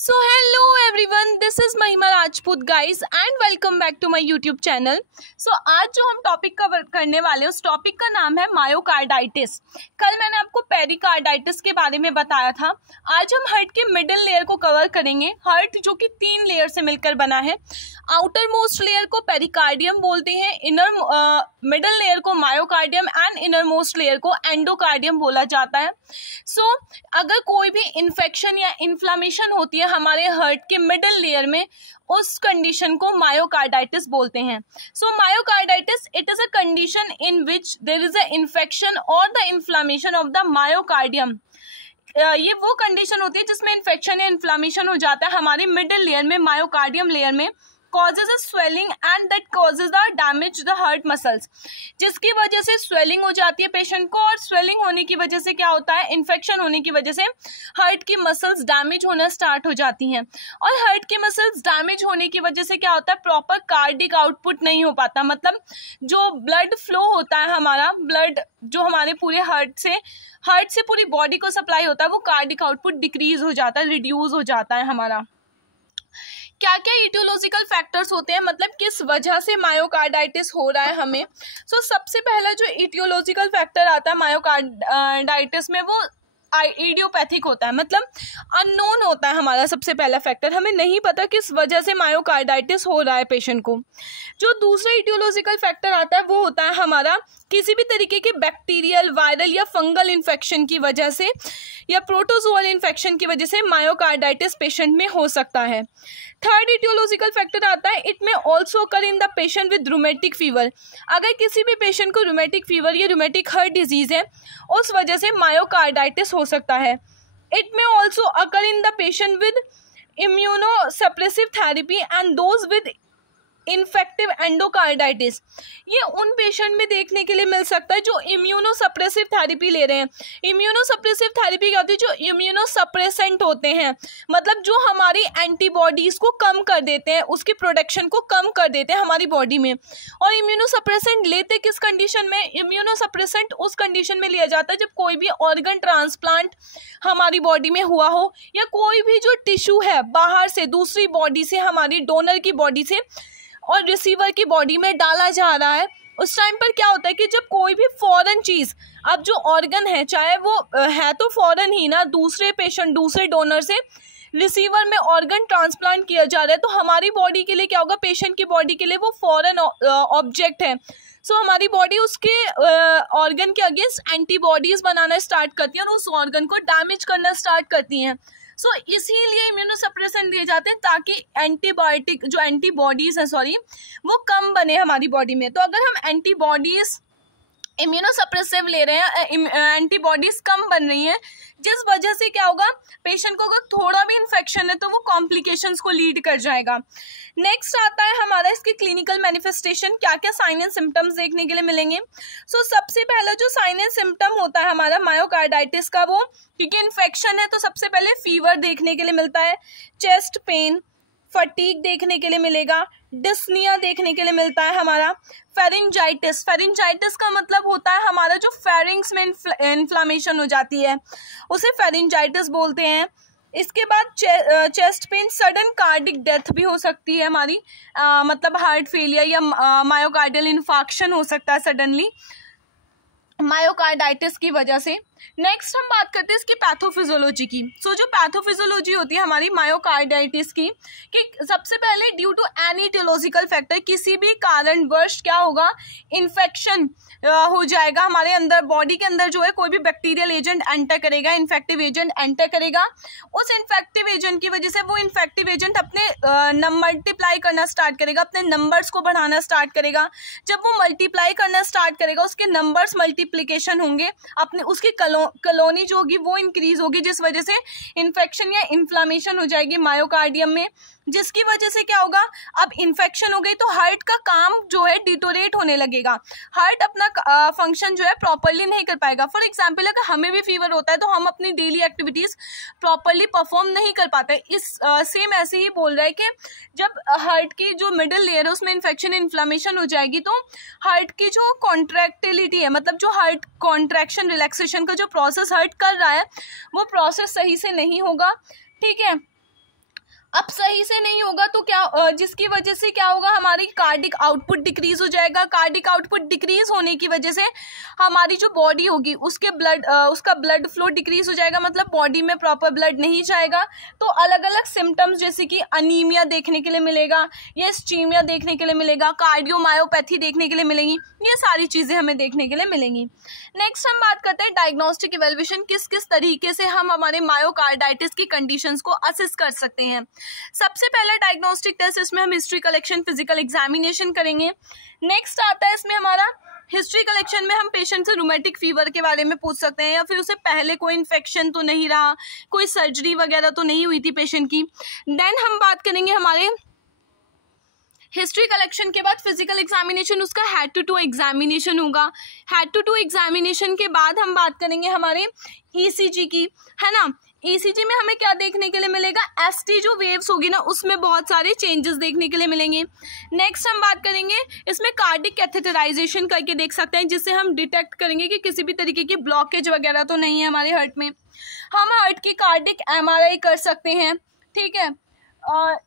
So hello everyone, this is Mahima Rajput guys and welcome back to my YouTube channel. So आज जो हम topic cover करने वाले हैं उस टॉपिक का नाम है मायोकार्डाइटिस। कल मैंने आपको पेरिकार्डाइटिस के बारे में बताया था। आज हम हार्ट के मिडिल लेयर को कवर करेंगे। हार्ट जो कि 3 लेयर से मिलकर बना है। आउटर मोस्ट लेयर को पेरिकार्डियम बोलते हैं, इनर मिडिल लेयर को myocardium and inner most layer को एंडोकार्डियम बोला जाता है। सो अगर कोई भी इन्फेक्शन या इन्फ्लामेशन होती है हमारे हार्ट के मिडिल लेयर में, उस कंडीशन को मायोकार्डाइटिस बोलते हैं। So myocarditis it is a condition in which there is a infection और the inflammation of the myocardium. ये वो कंडीशन होती है जिसमें इन्फेक्शन या इन्फ्लामेशन हो जाता है हमारे मिडिल लेयर में, मायोकार्डियम लेयर में, causes a swelling and that causes the damage to the heart muscles, जिसकी वजह से स्वेलिंग हो जाती है पेशेंट को, और स्वेलिंग होने की वजह से क्या होता है, इन्फेक्शन होने की वजह से हार्ट की मसल्स डैमेज होना स्टार्ट हो जाती हैं। और हार्ट की मसल्स डैमेज होने की वजह से क्या होता है, प्रॉपर कार्डिक आउटपुट नहीं हो पाता। मतलब जो ब्लड फ्लो होता है, हमारा ब्लड जो हमारे पूरे हार्ट से पूरी बॉडी को सप्लाई होता है, वो कार्डिक आउटपुट डिक्रीज हो जाता है, रिड्यूस हो जाता है हमारा। क्या क्या इटियोलॉजिकल फैक्टर्स होते हैं, मतलब किस वजह से मायोकार्डाइटिस हो रहा है हमें। सो सबसे पहला जो इटियोलॉजिकल फैक्टर आता है मायोकार्डाइटिस में, वो इडियोपैथिक होता है, मतलब अननोन होता है हमारा सबसे पहला फैक्टर। हमें नहीं पता किस वजह से मायोकार्डाइटिस हो रहा है पेशेंट को। जो दूसरा इटियोलॉजिकल फैक्टर आता है वो होता है हमारा किसी भी तरीके के बैक्टीरियल, वायरल या फंगल इन्फेक्शन की वजह से या प्रोटोजोअल इन्फेक्शन की वजह से मायोकार्डाइटिस पेशेंट में हो सकता है। थर्ड इटियोलॉजिकल फैक्टर आता है, इट में also occur in the patient with rheumatic fever. अगर किसी भी पेशेंट को रूमेटिक फीवर या रूमेटिक हार्ट डिजीज है, उस वजह से मायोकार्डाइटिस हो सकता है। इट में also occur in the patient with immunosuppressive therapy and those with infective endocarditis. ये उन पेशेंट में देखने के लिए मिल सकता है जो इम्यूनोसप्रेसिव थेरेपी ले रहे हैं। इम्यूनोसप्रेसिव थेरेपी क्या होती है, जो इम्यूनोसप्रेसेंट होते हैं, मतलब जो हमारी एंटीबॉडीज को कम कर देते हैं, उसकी प्रोडक्शन को कम कर देते हैं हमारी बॉडी में। और इम्यूनोसप्रेसेंट लेते किस कंडीशन में, इम्यूनोसप्रेसेंट उस कंडीशन में लिया जाता है जब कोई भी ऑर्गन ट्रांसप्लांट हमारी बॉडी में हुआ हो, या कोई भी जो टिश्यू है बाहर से, दूसरी बॉडी से, हमारी डोनर की बॉडी से और रिसीवर की बॉडी में डाला जा रहा है। उस टाइम पर क्या होता है कि जब कोई भी फॉरेन चीज़, अब जो ऑर्गन है चाहे वो है तो फॉरेन ही ना, दूसरे पेशेंट, दूसरे डोनर से रिसीवर में ऑर्गन ट्रांसप्लांट किया जा रहा है, तो हमारी बॉडी के लिए क्या होगा, पेशेंट की बॉडी के लिए वो फॉरेन ऑब्जेक्ट है। सो हमारी बॉडी उसके ऑर्गन के अगेंस्ट एंटीबॉडीज बनाना स्टार्ट करती है और उस ऑर्गन को डैमेज करना स्टार्ट करती हैं। सो इसीलिए इम्यूनोसप्रेसेंट दिए जाते हैं ताकि एंटीबायोटिक जो एंटीबॉडीज हैं वो कम बने हमारी बॉडी में। तो अगर हम एंटीबॉडीज इम्यूनोसप्रेसिव ले रहे हैं, एंटीबॉडीज कम बन रही हैं, जिस वजह से क्या होगा, पेशेंट को अगर थोड़ा भी इन्फेक्शन है तो वो कॉम्प्लिकेशंस को लीड कर जाएगा। नेक्स्ट आता है हमारा इसके क्लिनिकल मैनिफेस्टेशन, क्या क्या साइन एंड सिम्टम्स देखने के लिए मिलेंगे। सो सबसे पहला जो साइन एंड सिम्टम होता है हमारा मायोकार्डाइटिस का, वो क्योंकि इन्फेक्शन है तो सबसे पहले फीवर देखने के लिए मिलता है, चेस्ट पेन, फटीग देखने के लिए मिलेगा, डिस्निया देखने के लिए मिलता है हमारा, फेरिंजाइटिस। फेरिंजाइटिस का मतलब होता है हमारा जो फेरिंग्स में इन्फ्लामेशन हो जाती है, उसे फेरिंजाइटिस बोलते हैं। इसके बाद chest pain, sudden cardiac death भी हो सकती है हमारी, मतलब हार्ट फेलियर या मायोकार्डियल इन्फार्क्शन हो सकता है सडनली मायोकार्डाइटिस की वजह से। नेक्स्ट हम बात करते हैं इसकी पैथोफिजियोलॉजी की। सो जो पैथोफिजियोलॉजी होती है हमारी मायोकार्डाइटिस की, कि सबसे पहले due to any etiological factor, किसी भी कारणवश क्या होगा, इन्फेक्शन हो जाएगा हमारे अंदर, बॉडी के अंदर जो है कोई भी बैक्टीरियल एजेंट एंटर करेगा, इन्फेक्टिव एजेंट एंटर करेगा। उस इन्फेक्टिव एजेंट की वजह से वो इन्फेक्टिव एजेंट अपने मल्टीप्लाई करना स्टार्ट करेगा, अपने नंबर्स को बढ़ाना स्टार्ट करेगा। जब वो मल्टीप्लाई करना स्टार्ट करेगा, उसके नंबर्स मल्टीप्लीकेशन होंगे, अपने उसकी कॉलोनी जो होगी वो इंक्रीज होगी, जिस वजह से इन्फेक्शन या इन्फ्लामेशन हो जाएगी मायोकार्डियम में, जिसकी वजह से क्या होगा, अब इन्फेक्शन हो गई तो हार्ट का काम जो है डिटोरेट होने लगेगा, हार्ट अपना फंक्शन जो है प्रॉपरली नहीं कर पाएगा। फॉर एग्जांपल अगर हमें भी फीवर होता है तो हम अपनी डेली एक्टिविटीज प्रॉपरली परफॉर्म नहीं कर पाते। इस सेम ऐसे ही बोल रहा है कि जब हार्ट की जो मिडिल लेयर है उसमें इन्फेक्शन इन्फ्लामेशन हो जाएगी तो हार्ट की जो कॉन्ट्रैक्टिलिटी है, मतलब जो हार्ट कॉन्ट्रैक्शन रिलैक्सेशन का जो प्रोसेस हार्ट कर रहा है वो प्रोसेस सही से नहीं होगा, ठीक है। अब सही से नहीं होगा तो क्या, जिसकी वजह से क्या होगा, हमारी कार्डिक आउटपुट डिक्रीज हो जाएगा। कार्डिक आउटपुट डिक्रीज होने की वजह से हमारी जो बॉडी होगी उसका ब्लड फ्लो डिक्रीज हो जाएगा, मतलब बॉडी में प्रॉपर ब्लड नहीं जाएगा। तो अलग अलग सिम्टम्स जैसे कि अनीमिया देखने के लिए मिलेगा, या स्टीमिया देखने के लिए मिलेगा, कार्डियोमायोपैथी देखने के लिए मिलेंगी, ये सारी चीज़ें हमें देखने के लिए मिलेंगी। नेक्स्ट हम बात करते हैं डायग्नोस्टिक इवैल्यूएशन, किस किस तरीके से हम हमारे मायोकार्डाइटिस की कंडीशंस को असेस कर सकते हैं। सबसे पहला डायग्नोस्टिक टेस्ट, इसमें हम हिस्ट्री कलेक्शन, फिजिकल एग्जामिनेशन करेंगे। नेक्स्ट आता है इसमें हमारा हिस्ट्री कलेक्शन में हम पेशेंट से रूमेटिक फीवर के बारे में पूछ सकते हैं, या फिर उसे पहले कोई इन्फेक्शन तो नहीं रहा, कोई सर्जरी वगैरह तो नहीं हुई थी पेशेंट की। देन हम बात करेंगे हमारे हिस्ट्री कलेक्शन के बाद फिजिकल एग्जामिनेशन, उसका हेड टू टू एग्जामिनेशन होगा। हेड टू टू एग्जामिनेशन के बाद हम बात करेंगे हमारे ईसीजी की, है ना। ईसीजी में हमें क्या देखने के लिए मिलेगा, एसटी जो वेव्स होगी ना उसमें बहुत सारे चेंजेस देखने के लिए मिलेंगे। नेक्स्ट हम बात करेंगे इसमें कार्डिक कैथेटराइजेशन करके देख सकते हैं, जिससे हम डिटेक्ट करेंगे कि किसी भी तरीके की ब्लॉकेज वगैरह तो नहीं है हमारे हार्ट में। हम हार्ट की कार्डिक एमआरआई कर सकते हैं, ठीक है। और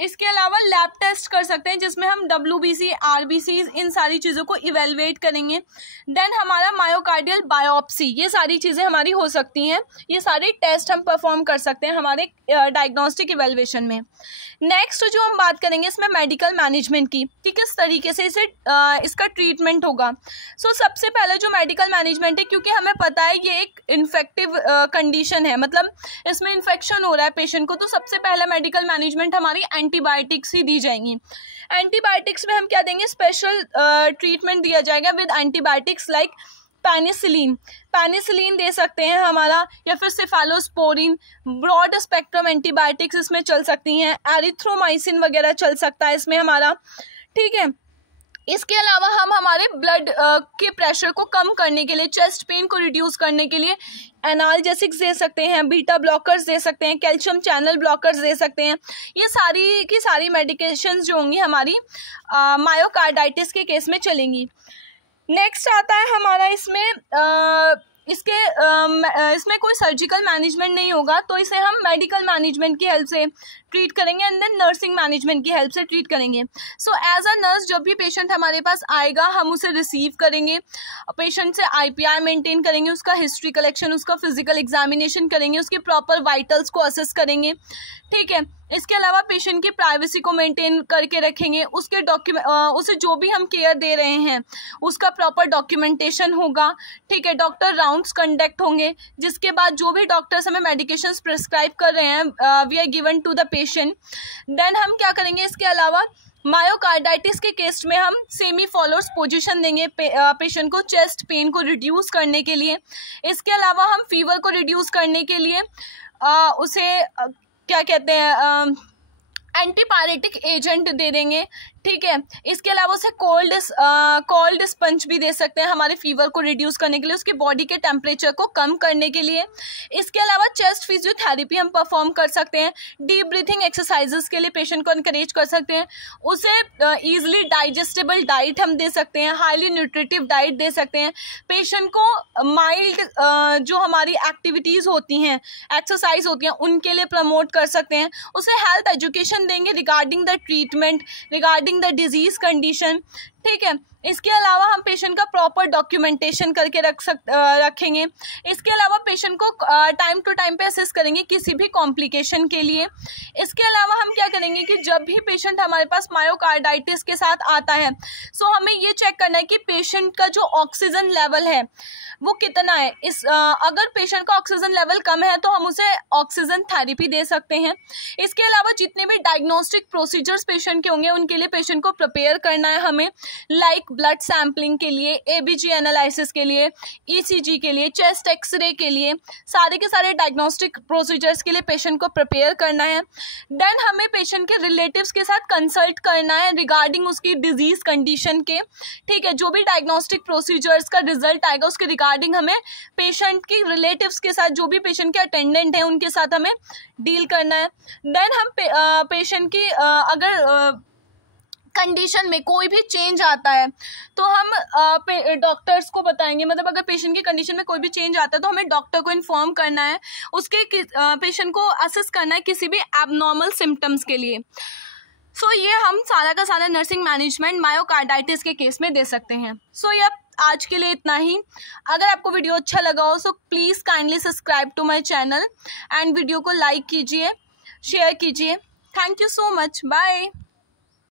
इसके अलावा लैब टेस्ट कर सकते हैं, जिसमें हम WBC, RBC इन सारी चीज़ों को इवेलुएट करेंगे। देन हमारा मायोकार्डियल बायोप्सी, ये सारी चीज़ें हमारी हो सकती हैं, ये सारे टेस्ट हम परफॉर्म कर सकते हैं हमारे डायग्नोस्टिक इवेलुएशन में। नेक्स्ट जो हम बात करेंगे इसमें मेडिकल मैनेजमेंट की, कि किस तरीके से इसका ट्रीटमेंट होगा। सबसे पहले जो मेडिकल मैनेजमेंट है, क्योंकि हमें पता है ये एक इन्फेक्टिव कंडीशन है, मतलब इसमें इन्फेक्शन हो रहा है पेशेंट को, तो सबसे पहला मेडिकल मैनेजमेंट हमारी एंटीबायोटिक्स ही दी जाएंगी। एंटीबायोटिक्स में हम क्या देंगे, स्पेशल ट्रीटमेंट दिया जाएगा विद एंटीबायोटिक्स लाइक पेनिसिलिन दे सकते हैं हमारा, या फिर सेफालोस्पोरिन, ब्रॉड स्पेक्ट्रम एंटीबायोटिक्स इसमें चल सकती हैं, एरिथ्रोमाइसिन वगैरह चल सकता है इसमें हमारा, ठीक है। इसके अलावा हम हमारे ब्लड के प्रेशर को कम करने के लिए, चेस्ट पेन को रिड्यूस करने के लिए एनाल्जेसिक्स दे सकते हैं, बीटा ब्लॉकर्स दे सकते हैं, कैल्शियम चैनल ब्लॉकर्स दे सकते हैं। ये सारी की सारी मेडिकेशंस जो होंगी हमारी मायोकार्डाइटिस के केस में चलेंगी। नेक्स्ट आता है हमारा इसमें कोई सर्जिकल मैनेजमेंट नहीं होगा, तो इसे हम मेडिकल मैनेजमेंट की हेल्प से ट्रीट करेंगे, एंड देन नर्सिंग मैनेजमेंट की हेल्प से ट्रीट करेंगे। सो एज अ नर्स जब भी पेशेंट हमारे पास आएगा हम उसे रिसीव करेंगे, पेशेंट से IPR मेंटेन करेंगे, उसका हिस्ट्री कलेक्शन, उसका फिजिकल एग्जामिनेशन करेंगे, उसके प्रॉपर वाइटल्स को असेस करेंगे, ठीक है। इसके अलावा पेशेंट की प्राइवेसी को मेंटेन करके रखेंगे, उसे जो भी हम केयर दे रहे हैं उसका प्रॉपर डॉक्यूमेंटेशन होगा, ठीक है। डॉक्टर राउंड्स कंडक्ट होंगे, जिसके बाद जो भी डॉक्टर्स हमें मेडिकेशंस प्रिस्क्राइब कर रहे हैं we are given to the patient. Then हम क्या करेंगे, इसके अलावा मायोकार्डाइटिस के केस में हम सेमी फॉलोअर्स पोजीशन देंगे पेशेंट को चेस्ट पेन को रिड्यूस करने के लिए। इसके अलावा हम फीवर को रिड्यूस करने के लिए उसे क्या कहते हैं, एंटीपायरेटिक एजेंट दे देंगे, ठीक है। इसके अलावा उसे कोल्ड स्पंज भी दे सकते हैं हमारे फीवर को रिड्यूस करने के लिए, उसकी बॉडी के टेम्परेचर को कम करने के लिए। इसके अलावा चेस्ट फिजियोथेरेपी हम परफॉर्म कर सकते हैं, डीप ब्रीथिंग एक्सरसाइजेस के लिए पेशेंट को इनकरेज कर सकते हैं, उसे ईजिली डाइजेस्टेबल डाइट हम दे सकते हैं, हाईली न्यूट्रिटिव डाइट दे सकते हैं। पेशेंट को माइल्ड जो हमारी एक्टिविटीज़ होती हैं, एक्सरसाइज होती हैं, उनके लिए प्रमोट कर सकते हैं। उसे हेल्थ एजुकेशन देंगे regarding the treatment, regarding the disease condition, ठीक है। इसके अलावा हम पेशेंट का प्रॉपर डॉक्यूमेंटेशन करके रखेंगे। इसके अलावा पेशेंट को टाइम टू टाइम पे असेस करेंगे किसी भी कॉम्प्लिकेशन के लिए। इसके अलावा हम क्या करेंगे कि जब भी पेशेंट हमारे पास मायोकार्डाइटिस के साथ आता है, सो हमें ये चेक करना है कि पेशेंट का जो ऑक्सीजन लेवल है वो कितना है। अगर पेशेंट का ऑक्सीजन लेवल कम है तो हम उसे ऑक्सीजन थेरेपी दे सकते हैं। इसके अलावा जितने भी डायग्नोस्टिक प्रोसीजर्स पेशेंट के होंगे उनके लिए पेशेंट को प्रिपेयर करना है हमें, लाइक ब्लड सैम्पलिंग के लिए, ABG एनालिसिस के लिए, ECG के लिए, चेस्ट एक्सरे के लिए, सारे के सारे डायग्नोस्टिक प्रोसीजर्स के लिए पेशेंट को प्रिपेयर करना है। देन हमें पेशेंट के रिलेटिव्स के साथ कंसल्ट करना है रिगार्डिंग उसकी डिजीज कंडीशन के, ठीक है। जो भी डायग्नोस्टिक प्रोसीजर्स का रिजल्ट आएगा उसके रिगार्डिंग हमें पेशेंट की रिलेटिव्स के साथ, जो भी पेशेंट के अटेंडेंट हैं उनके साथ हमें डील करना है। देन हम पेशेंट की अगर कंडीशन में कोई भी चेंज आता है तो हम डॉक्टर्स को बताएंगे। मतलब अगर पेशेंट की कंडीशन में कोई भी चेंज आता है तो हमें डॉक्टर को इन्फॉर्म करना है, उसके पेशेंट को असेस करना है किसी भी एबनॉर्मल सिम्टम्स के लिए। सो ये हम सारा का सारा नर्सिंग मैनेजमेंट मायोकार्डाइटिस के केस में दे सकते हैं। सो ये आज के लिए इतना ही। अगर आपको वीडियो अच्छा लगा हो so please kindly subscribe to my channel and video को लाइक कीजिए, शेयर कीजिए। Thank you so much, bye.